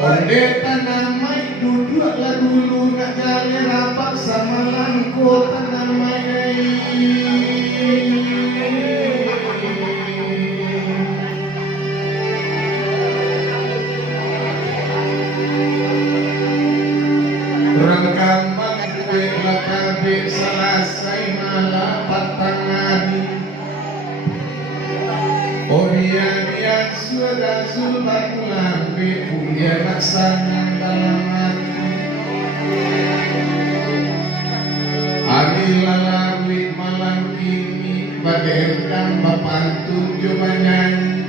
Onde tanamai duduk lah dulu nak jalan rapat sama langko tanamai. Rengkambang kue lakabe selesai malam patang hari. Odian sudah sultan lambe punya laksana dalam hati. Hari lalawi malam ini bagaikan bapantu jumanyan.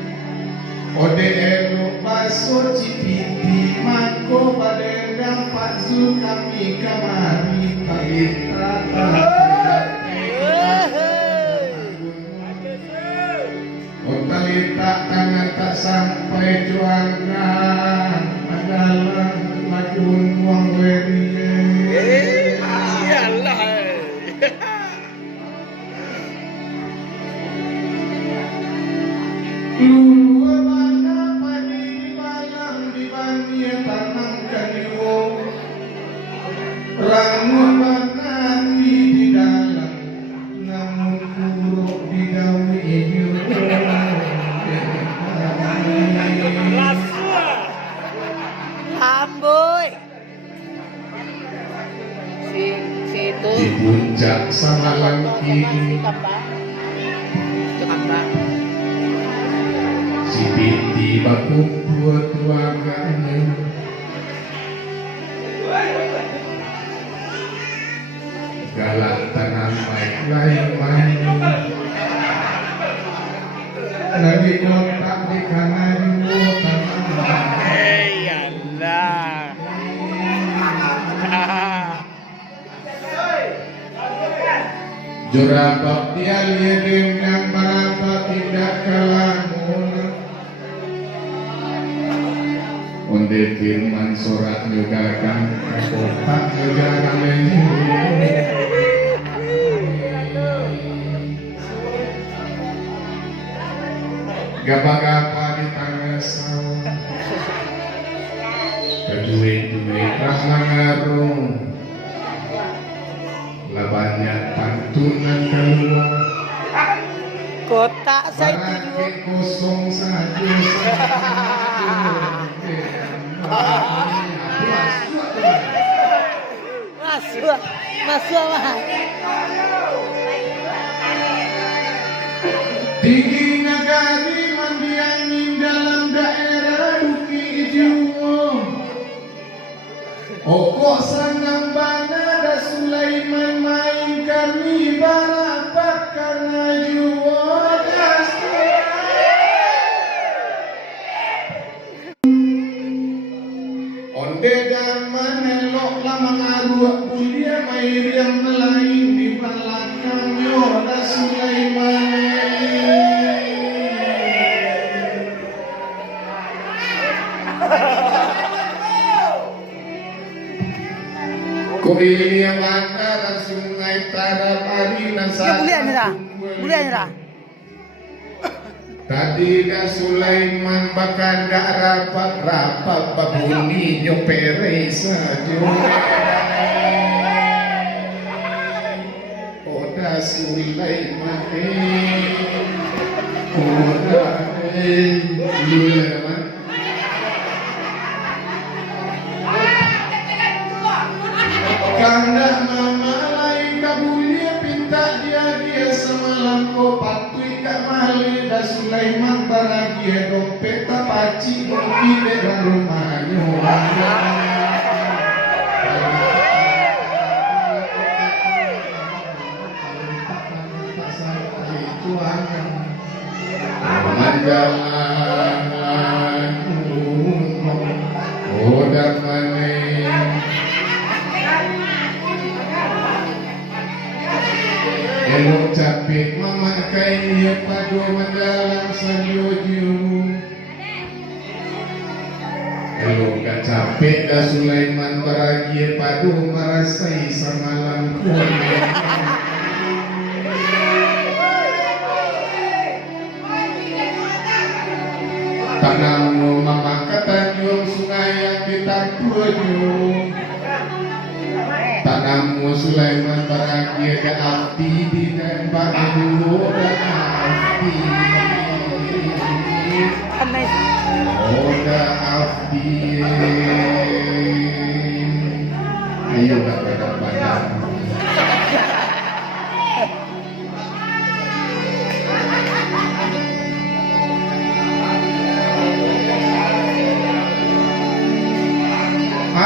Ode elo baso cipiti mako badendang paksu kami kamari palita. Talita tangan tak sampai juangan adalah majun uang weriye. Iyalah. Lulu mana padi di malam di bania tanam kaniwo. Ramu mana di dalam namun buruk di gawe hidup. Amboy. Si itu Di puncak sama langki si binti baku buat tuaganya galak tanam baik lain-lain lagi kontak di kanan Jurabak dia lirim yang berapa tidak kelamun. Onde firman sorak negakan kotak negara menyu. Gapa-gapa di tangan sawah. Kedua-dua rahang ngarung. Lah banyak pantunan keluar kotak saya itu kosong saja masuk mah tinggi nagari mandiani dalam daerah Bukit Ijo okok sanang bana da Sulaiman main kami barapat karena jual onde daman elok lama ngaruak kuliah main yang melain di belakang yoda Sulaiman kau ini yang antara sungai Tarapari nasa bulian tadi dah Sulaiman bahkan dah rapat babuni nyopere saja Oda Sulaiman Oda Sulaiman karena mama lain kabulia pinta dia semalam kau patui kak mali dan Sulaiman baragia dompet apa ide rumahnya jalan udah maning elok capek memakai dia padu mendalam sanjoju elok gak capek dah Sulaiman berakhir padu merasai samalam tanammu mama ketanjung sungai yang ditakuju tanammu Sulaiman berakhir ke api di tembak dulu dan api oh dan api ayo gak pada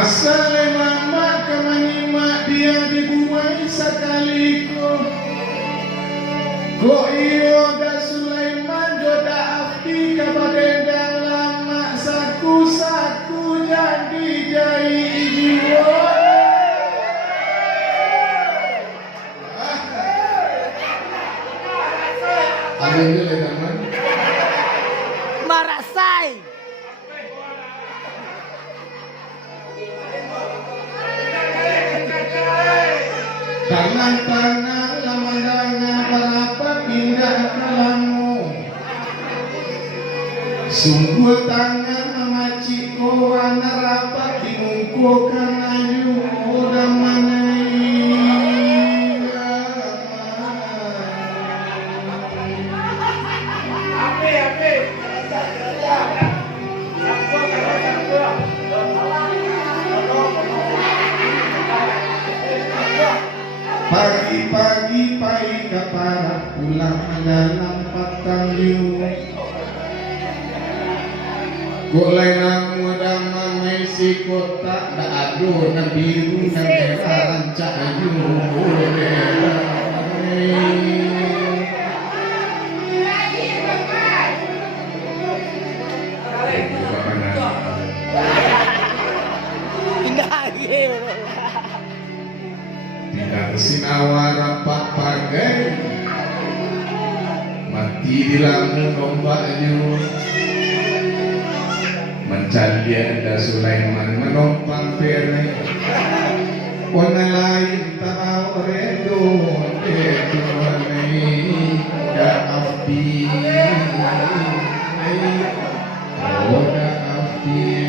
asal mama kemanima dia dibuai sekaliku kok iyo da Sulaiman joda api kabadendang lama saku-saku jadi jai jiwa ada ini teman Marasai. tangan-tangan lamandangnya berapa pindah kalamu sungguh tangan memaci kowana rapat dimungkukan ayu udah manai pagi-pagi pai kapara pulang dalam patang liu kok lain muda mamai si kota da adu na biru na merah rancak ayu tidak sinawa rapat pagai mati di lamu ombaknya mencari ada Sulaiman menumpang pere wana lain tahu redo itu ini da abdi oh da abdi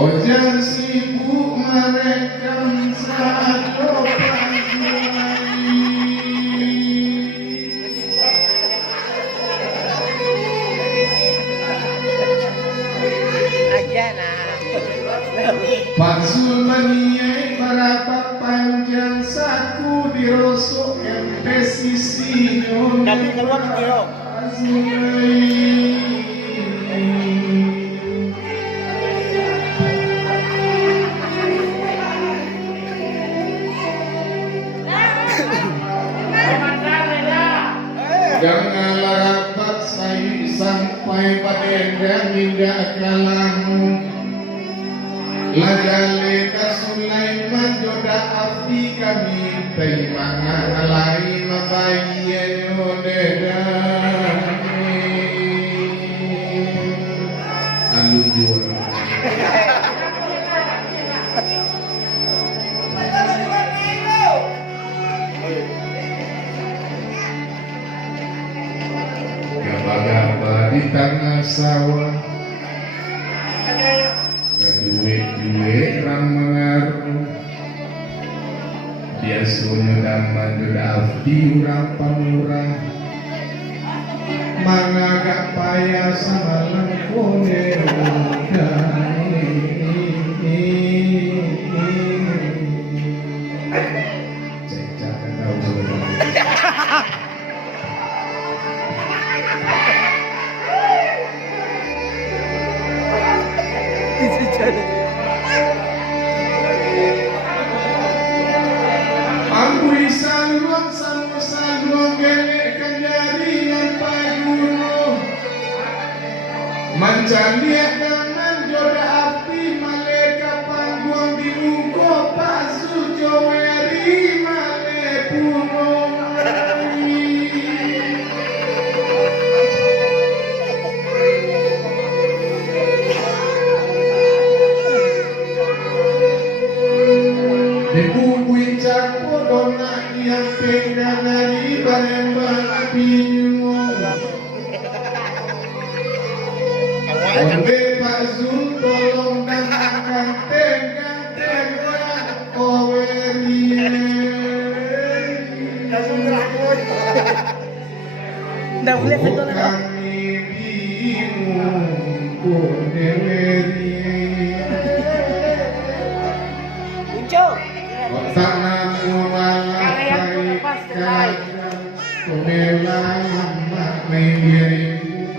Ojan sibuk merekam saat lopan Pak Sulmaniai berapa panjang saku dirosok yang pesisi Tapi keluar kiro. Janganlah rapat saya sampai pada tidak kalahu lagale ka Sulaiman joda api kami terima lain mabayan odeda alujur gaba-gaba di tengah sawah kajuwe-juwe rang mengaruh Dia sunuh dhamma abdi urang pamurah mangagak payah samalang kone cecak tahu Ambui saluang sama saluang gelek kenjaringan payuno Manjaliak dengan joda api maleka pangguang di muko pasu joweri male puno Dibumbuin campur dona yang pengen dari barembang abinyo Onde Pak Zul tolong dan akan tengah kowerie Nggak boleh satu lagi. Kami dimu kowerie Muncul. Otak namu malah baik kagak Komelang mak mengirim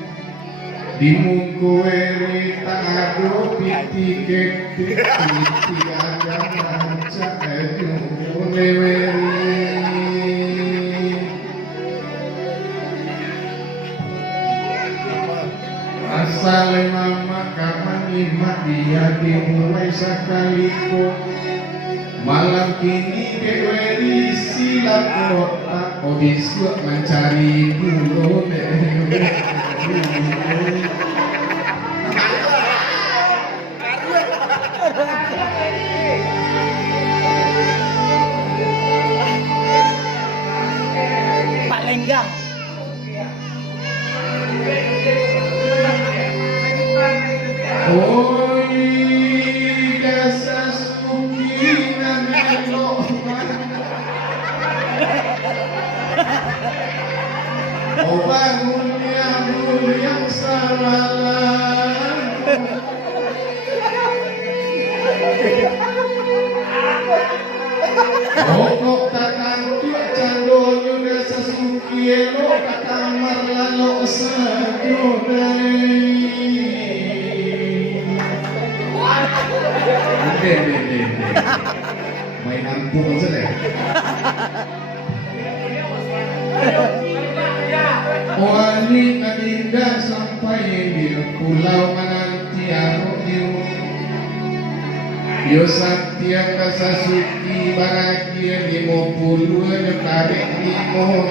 Di mungku eri tak ado piti keti Piti ada manca edu leweri Asal mama kapan imat dia dimulai sakaliko Malam kini keweri sila kota Odisuk mencari bulu Pak Lenggang. Oi dasas kukinan elok Oh bangun yang salah Pokok takkan tuak candonyo dasas kuki elok Ke kamar lalok sajodai Main ampung aja deh. Wali adinda sampai di pulau Manantiaro Yo satya kasasuki bahagia di mo puluh tarik di mo